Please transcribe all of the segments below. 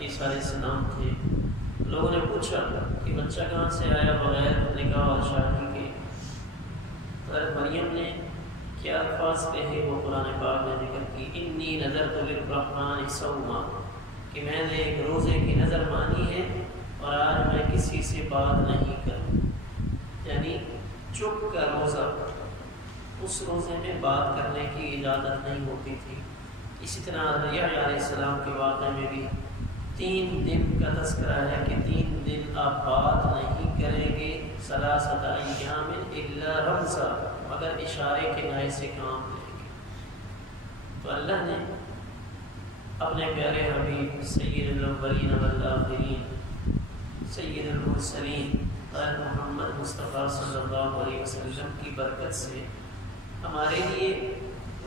عیسیٰ علیہ السلام تھے. لوگوں نے پوچھا کہ بچہ کہاں سے آیا بغیر نکاح اور شادی کے. حضرت مریم نے کیا الفاظ کہے وہ قرآن پاک نے ذکر کی. انی نذرت للرحمن صوما، کہ میں نے ایک روزے کی نظر مانی ہے اور آج میں کسی سے بات نہیں کروں. یعنی چپ کا روزہ، اس روزے میں بات کرنے کی اجازت نہیں ہوتی تھی. اسی طرح یحییٰ علیہ السلام کے واقعے میں بھی 3 دن کا تذکرہ ہے کہ 3 دن آپ بات نہیں کریں گے. ثلاثۃ ایام الا رمزا، مگر اشارے کے نائے سے کام لیں گے. تو اللہ نے اپنے پیارے حبیب سید الاولین والآخرین سید المرسلین محمد مصطفیٰ صلی اللہ علیہ وسلم کی برکت سے ہمارے لیے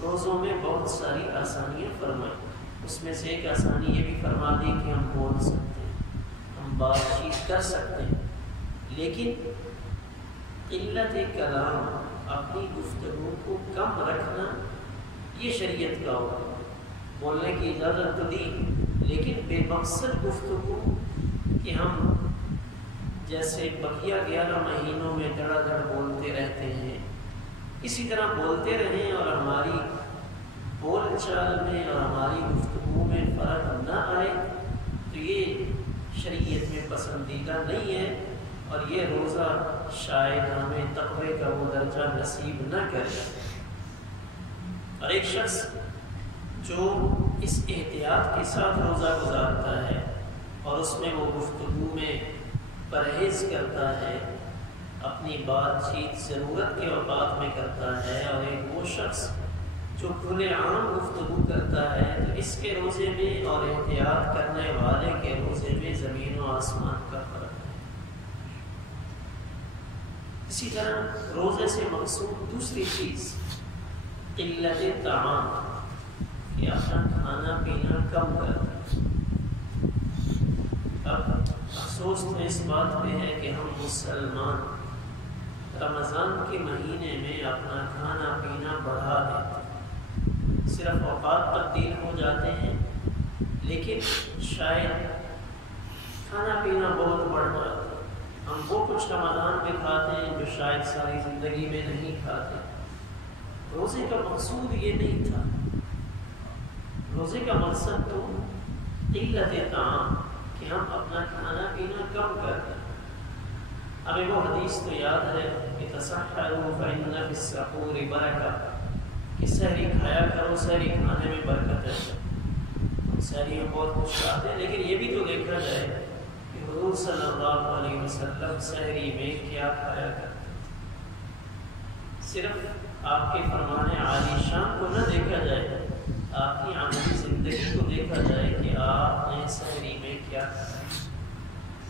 روزوں میں بہت ساری آسانیاں فرمائیں. اس میں سے ایک آسانی یہ بھی فرما دی کہ ہم بول سکتے ہیں، ہم بات چیت کر سکتے ہیں، لیکن قلت کلام، اپنی گفتگو کو کم رکھنا، یہ شریعت کا حکم. بولنے کی اجازت تو دی، لیکن بے مقصد گفتگو کہ ہم جیسے بقیہ 11 مہینوں میں دڑا دڑ بولتے رہتے ہیں، اسی طرح بولتے رہیں اور ہماری بول چال میں اور ہماری گفتگو میں فرق نہ آئے تو یہ شریعت میں پسندیدہ نہیں ہے، اور یہ روزہ شاید ہمیں تقوی کا وہ درجہ نصیب نہ کرے. اور ایک شخص جو اس احتیاط کے ساتھ روزہ گزارتا ہے اور اس میں وہ گفتگو میں پرہیز کرتا ہے، اپنی بات چیت ضرورت کے اوقات میں کرتا ہے، اور ایک وہ شخص جو کھلے عام گفتگو کرتا ہے، تو اس کے روزے میں اور احتیاط کرنے والے کے روزے میں زمین و آسمان کا فرق ہے. اسی طرح روزے سے مقصود دوسری چیز قلت طعام، کہ اپنا کھانا پینا کم کرنا. اب افسوس تو اس بات پہ ہے کہ ہم مسلمان رمضان کے مہینے میں اپنا کھانا پینا بڑھا دیتے ہیں. صرف اوقات تبدیل ہو جاتے ہیں، لیکن شاید کھانا پینا بہت بڑھ جاتا ہے. ہم وہ کچھ رمضان میں کھاتے ہیں جو شاید ساری زندگی میں نہیں کھاتے. روزے کا مقصود یہ نہیں تھا. روزے کا مقصد تو قلت طعام، کہ ہم اپنا کھانا پینا کم کر دیں. ہمیں وہ حدیث تو یاد ہے کہ تصحروا فإن فی السحور برکہ، کہ سحری کھایا کرو، سحری کھانے میں برکت ہے. سحری میں بہت کچھ کھاتے ہیں، لیکن یہ بھی تو دیکھا جائے کہ حضور صلی اللہ علیہ وسلم سحری میں کیا کھایا کرتے. صرف آپ کے فرمان عالی شان کو نہ دیکھا جائے، آپ کی عملی زندگی کو دیکھا جائے کہ آپ نے سحری میں کیا کھایا.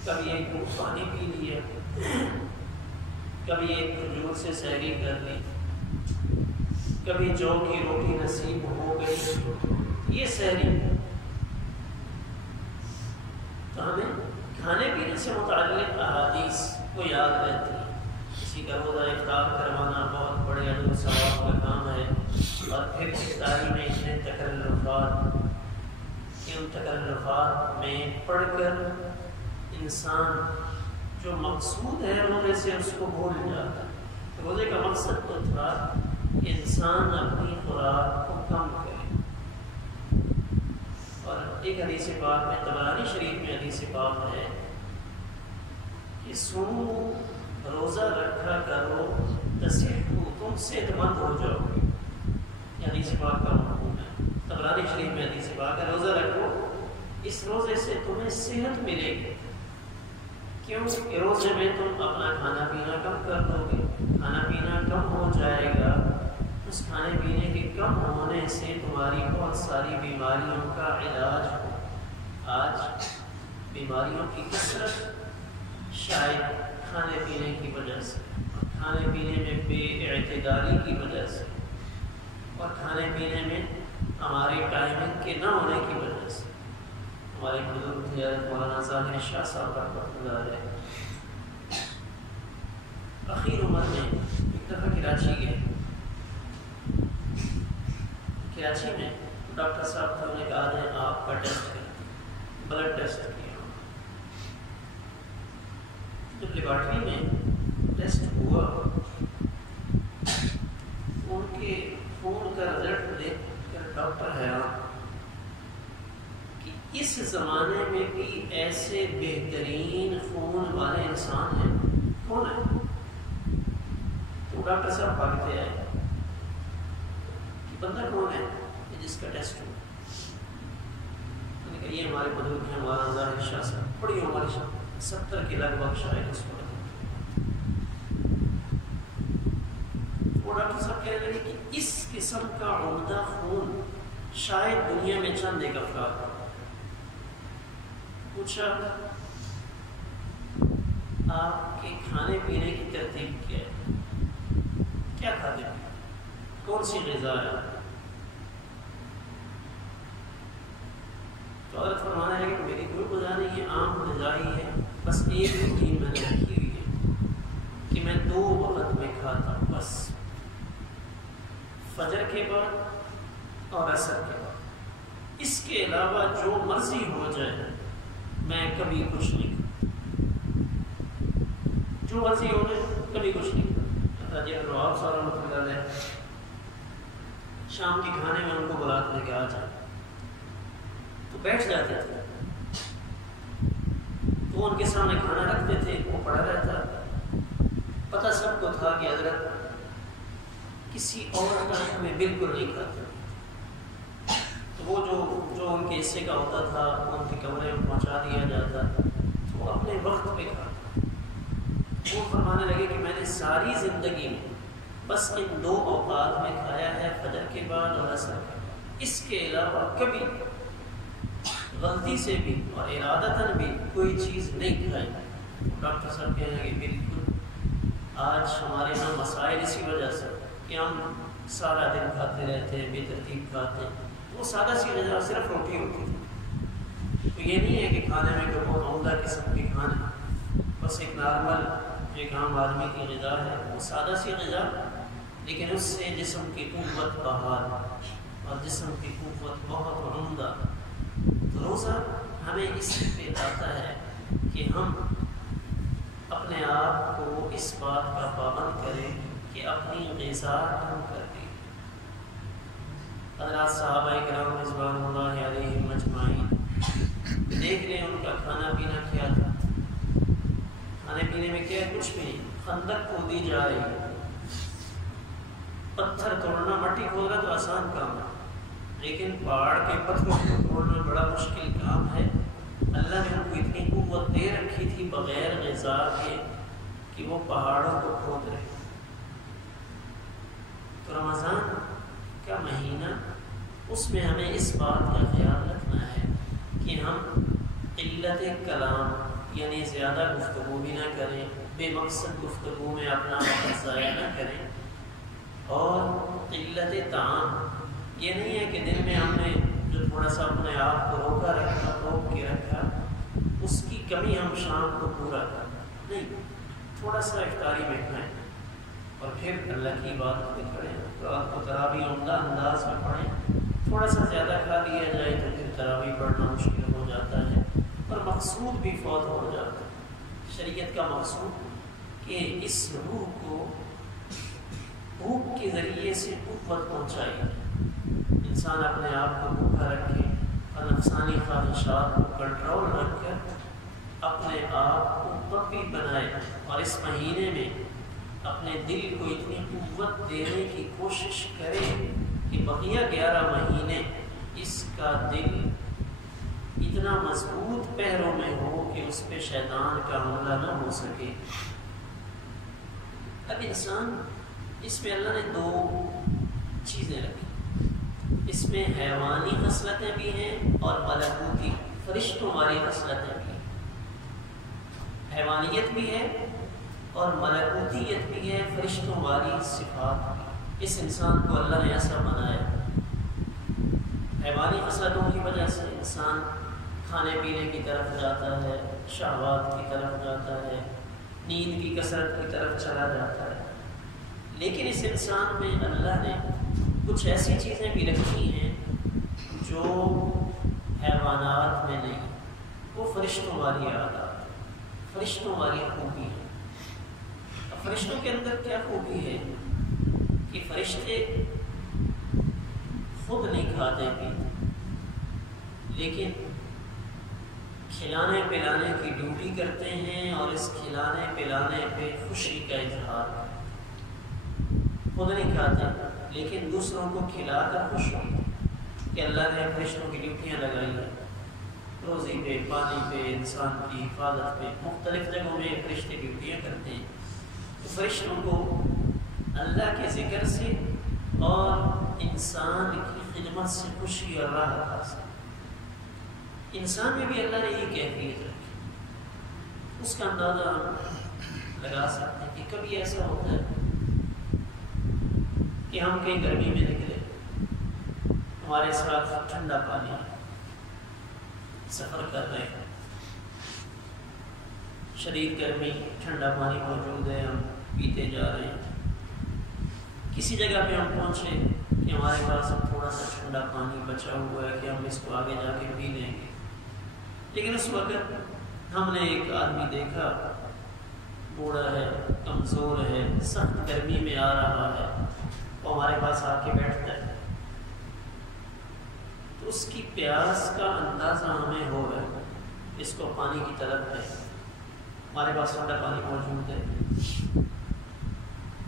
کبھی ایک گھونٹ پانی پی لیا، کبھی ایک کھجور سے سحری کر لی، کبھی جو کی روٹی نصیب ہو گئی، یہ سحری. تو ہمیں کھانے پینے سے متعلق احادیث کو یاد رہتی ہے. کسی کا روزہ افطار کروانا بہت بڑے اجر و ثواب کا کام ہے، اور پھر افطاری میں اتنے تکلفات، ان تکلفات میں پڑھ کر انسان جو مقصود ہے روزے سے اس کو بھول جاتا ہے. روزے کا مقصد تو تھا کہ انسان اپنی خوراک کو کم کرے. اور ایک حدیث پاک میں، طبرانی شریف میں حدیث پاک ہے کہ سومو، روزہ رکھا کرو، تصحوا، تم صحت مند ہو جاؤ گے. یہ حدیث پاک کا مفہوم ہے. طبرانی شریف میں حدیث پاک ہے روزہ رکھو، اس روزے سے تمہیں صحت ملے گی. کیوں کہ روزے میں تم اپنا کھانا پینا کم کر دو گے، کھانا پینا کم ہو جائے گا. اس کھانے پینے کے کم ہونے سے تمہاری بہت ساری بیماریوں کا علاج ہو. آج بیماریوں کی کثرت شاید کھانے پینے کی وجہ سے، کھانے پینے میں بے اعتدالی کی وجہ سے، اور کھانے پینے میں ہماری ٹائمنگ کے نہ ہونے کی وجہ سے. ہمارے بزرگ تھے مولانا ظاہر شاہ صاحب رحمۃ اللہ علیہ، اخیر عمر میں ایک دفعہ کراچی گئے. کراچی میں ڈاکٹر صاحب نے کہا ہے آپ کا ٹیسٹ کریں. بلڈ ٹیسٹ کیا، جب لیبارٹری میں ٹیسٹ ہوا ان کے خون کا رزلٹ دیکھ کر ڈاکٹر حیران کہ اس زمانے میں بھی ایسے بہترین خون والے انسان ہیں، کون ہے؟ تو ڈاکٹر صاحب بھاگتے آئے کہ بندہ کون ہے جس کا ٹیسٹ ہو؟ کہ یہ ہمارے بزرگ ہیں، ہمارا ظاہر شاہ صاحب، بڑی عمر 70 کے لگ بھگ شاید اس وقت۔ وہ ڈاکٹر صاحب کہنے لگے کہ اس قسم کا عمدہ خون شاید دنیا میں چند ایک افراد۔ پوچھا آپ کے کھانے پینے کی ترتیب کیا ہے، کیا کھاتے ہیں، کون سی غذا ہے؟ تو حضرت فرمانے لگے کہ میری کوئی غذا نہیں ہے، عام غذا ہی ہے، بس ایک روٹین میں نے رکھی ہوئی ہے کہ میں 2 وقت میں کھاتا ہوں، بس فجر کے بعد اور عصر کے بعد، اس کے علاوہ جو مرضی ہو جائے میں کبھی کچھ نہیں کھاتا، جو مرضی ہو جائے کبھی کچھ نہیں کھاتا۔ جی رواب صاحب رحمۃ اللہ علیہ شام کے کھانے میں ان کو بلاتے تھے کہ آ جائیں، تو بیٹھ جاتے تھے، تو ان کے سامنے کھانا رکھتے تھے، وہ پڑا رہتا، پتہ سب کو تھا کہ حضرت کسی اور ٹائم میں بالکل نہیں کھاتے، تو وہ جو ان کے حصے کا ہوتا تھا ان کے کمرے میں پہنچا دیا جاتا، تو وہ اپنے وقت پہ کھاتا۔ وہ فرمانے لگے کہ میں نے ساری زندگی میں بس ان 2 اوقات میں کھایا ہے، فجر کے بعد اور عصر کے بعد، اس کے علاوہ کبھی غلطی سے بھی اور ارادتاً بھی کوئی چیز نہیں کھائی۔ ڈاکٹر صاحب کہنے لگے بالکل آج ہمارے یہاں مسائل اسی وجہ سے کہ ہم سارا دن کھاتے رہتے ہیں، بے ترتیب کھاتے ہیں، وہ سادہ سی غذا صرف روٹی ہوتی تھی۔ تو یہ نہیں ہے کہ کھانے میں کوئی بہت عمدہ قسم کے کھانے، بس ایک نارمل ایک عام آدمی کی غذا ہے، وہ سادہ سی غذا، لیکن اس سے جسم کی قوت بحال اور جسم کی قوت بہت عمدہ۔ تو روزہ ہمیں اس پہ آتا ہے کہ ہم اپنے آپ کو اس بات کا پابند کریں کہ اپنی غذا کم کر دیں۔ حضرات صحابہ کرام رضوان اللہ علیہم اجمعین دیکھ رہے ہیں ان کا کھانا پینا کیا تھا، کھانے پینے میں کیا کچھ بھی نہیں، خندق کھودی جا رہی ہے، پتھر توڑنا، مٹی کھودنا تو آسان کام ہے، لیکن پہاڑ کے پتھروں کو توڑنا بڑا مشکل کام ہے۔ اللہ نے ان کو اتنی قوت دے رکھی تھی بغیر غذا کے کہ وہ پہاڑوں کو کھود رہے۔ تو رمضان کا مہینہ، اس میں ہمیں اس بات کا خیال رکھنا ہے کہ ہم قلت کلام یعنی زیادہ گفتگو بھی نہ کریں، بے مقصد گفتگو میں اپنا وقت ضائع نہ کریں، اور قلت طعام یہ نہیں ہے کہ دن میں ہم نے جو تھوڑا سا اپنے آپ کو روک کے رکھا اس کی کمی ہم شام کو پورا کرنا نہیں، تھوڑا سا افطاری میں کھائیں اور پھر اللہ کی عبادت میں کھڑیں، رات کو تراویح عمدہ انداز میں پڑھیں۔ تھوڑا سا زیادہ کھا لیا جائے تو پھر تراویح پڑھنا مشکل ہو جاتا ہے اور مقصود بھی فوت ہو جاتا ہے۔ شریعت کا مقصود کہ اس روح کو بھوک کے ذریعے سے قوت پہنچائی، انسان اپنے آپ کو بھوکا رکھے اور نفسانی خواہشات کو کنٹرول رکھ کر اپنے آپ کو قوی بنائے، اور اس مہینے میں اپنے دل کو اتنی قوت دینے کی کوشش کرے کہ بقیہ 11 مہینے اس کا دل اتنا مضبوط پہروں میں ہو کہ اس پہ شیطان کا حملہ نہ ہو سکے۔ اب انسان اس میں اللہ نے 2 چیزیں رکھی، اس میں حیوانی خصلتیں بھی ہیں اور ملکوتی فرشتوں والی خصلتیں بھی ہیں، حیوانیت بھی ہے اور ملکوتیت بھی ہے، فرشتوں والی صفات بھی۔ اس انسان کو اللہ نے ایسا بنایا، حیوانی خصلتوں کی وجہ سے انسان کھانے پینے کی طرف جاتا ہے، شہوات کی طرف جاتا ہے، نیند کی کثرت کی طرف چلا جاتا ہے، لیکن اس انسان میں اللہ نے کچھ ایسی چیزیں بھی رکھی ہیں جو حیوانات میں نہیں، وہ فرشتوں والی عادات، فرشتوں والی خوبی ہے۔ اب فرشتوں کے اندر کیا خوبی ہے کہ فرشتے خود نہیں کھاتے پیتے، لیکن کھلانے پلانے کی ڈیوٹی کرتے ہیں، اور اس کھلانے پلانے پہ خوشی کا اظہار کرتے ہیں۔ خود نہیں کھاتے لیکن دوسروں کو کھلا کر خوش ہوتے ہیں کہ اللہ نے فرشتوں کی ڈیوٹیاں لگائی ہیں، روزی پہ، پانی پہ، انسان کی حفاظت پہ، مختلف جگہوں میں فرشتے ڈیوٹیاں کرتے ہیں۔ تو فرشتوں کو اللہ کے ذکر سے اور انسان کی خدمت سے خوشی اور راحت حاصل۔ انسان میں بھی اللہ نے یہ کیفیت رکھی، اس کا اندازہ ہم لگا سکتے ہیں کہ کبھی ایسا ہوتا ہے کہ ہم کہیں گرمی میں نکلے، ہمارے ساتھ ٹھنڈا پانی، سفر کر رہے ہیں، شدید گرمی، ٹھنڈا پانی موجود ہے، ہم پیتے جا رہے ہیں۔ کسی جگہ پہ ہم پہنچے کہ ہمارے پاس تھوڑا سا ٹھنڈا پانی بچا ہوا ہے کہ ہم اس کو آگے جا کے پی لیں گے، لیکن اس وقت ہم نے ایک آدمی دیکھا، بوڑھا ہے، کمزور ہے، سخت گرمی میں آ رہا ہے، وہ ہمارے پاس آ کے بیٹھتا ہے، تو اس کی پیاس کا اندازہ ہمیں ہو رہا ہے، اس کو پانی کی طلب ہے، ہمارے پاس ٹھنڈا پانی موجود ہے،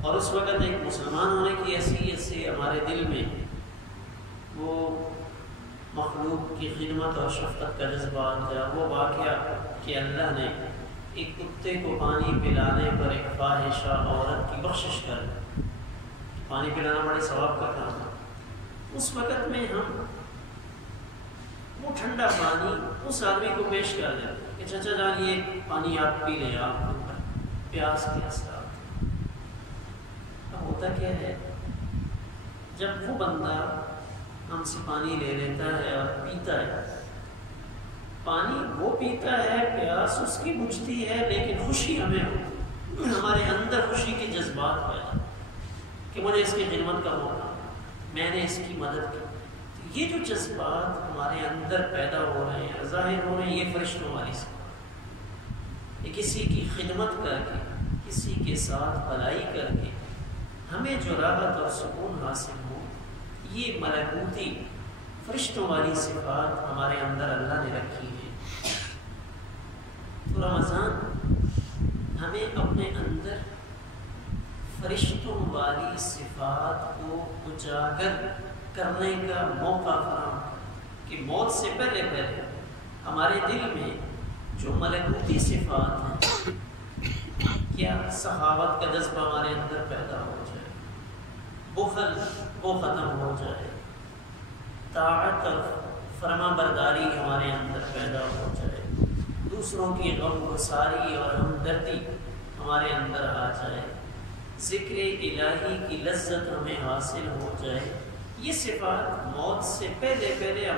اور اس وقت ایک مسلمان ہونے کی حیثیت سے ہمارے دل میں وہ مخلوق کی خدمت اور شفقت کا جذبہ آ گیا۔ وہ واقعہ کہ اللہ نے ایک کتے کو پانی پلانے پر ایک فاحشہ عورت کی بخشش کر دی، پانی پلانا بڑے ثواب کا کام ہے۔ اس وقت میں ہم وہ ٹھنڈا پانی اس آدمی کو پیش کر دیتے کہ چچا جان یہ پانی آپ پی لیں، آپ کو پیاس کے اثرات۔ اب ہوتا کیا ہے، جب وہ بندہ ہم سے پانی لے لیتا ہے اور پیتا ہے، پانی وہ پیتا ہے، پیاس اس کی بجھتی ہے، لیکن خوشی ہمیں ہوتی، ہمارے اندر خوشی کے جذبات پیدا کہ مجھے اس کی خدمت کا موقع، میں نے اس کی مدد کی۔ تو یہ جو جذبات ہمارے اندر پیدا ہو رہے ہیں، ظاہر ہو رہے ہیں، یہ فرشتوں والی صفات، یہ کسی کی خدمت کر کے، کسی کے ساتھ بھلائی کر کے ہمیں جو راحت اور سکون حاصل ہو، یہ ملکوتی فرشتوں والی صفات ہمارے اندر اللہ نے رکھی ہے۔ تو رمضان ہمیں اپنے اندر فرشتوں والی صفات کو اجاگر کرنے کا موقع فراہم کہ موت سے پہلے پہلے ہمارے دل میں جو ملکوتی صفات ہیں، کیا سخاوت کا جذبہ ہمارے اندر پیدا ہو جائے، بخل وہ ختم ہو جائے، طاعت اور فرما برداری ہمارے اندر پیدا ہو جائے، دوسروں کی غم گساری اور ہمدردی ہمارے اندر آ جائے، ذکر الہی کی لذت ہمیں حاصل ہو جائے۔ یہ صفات موت سے پہلے پہلے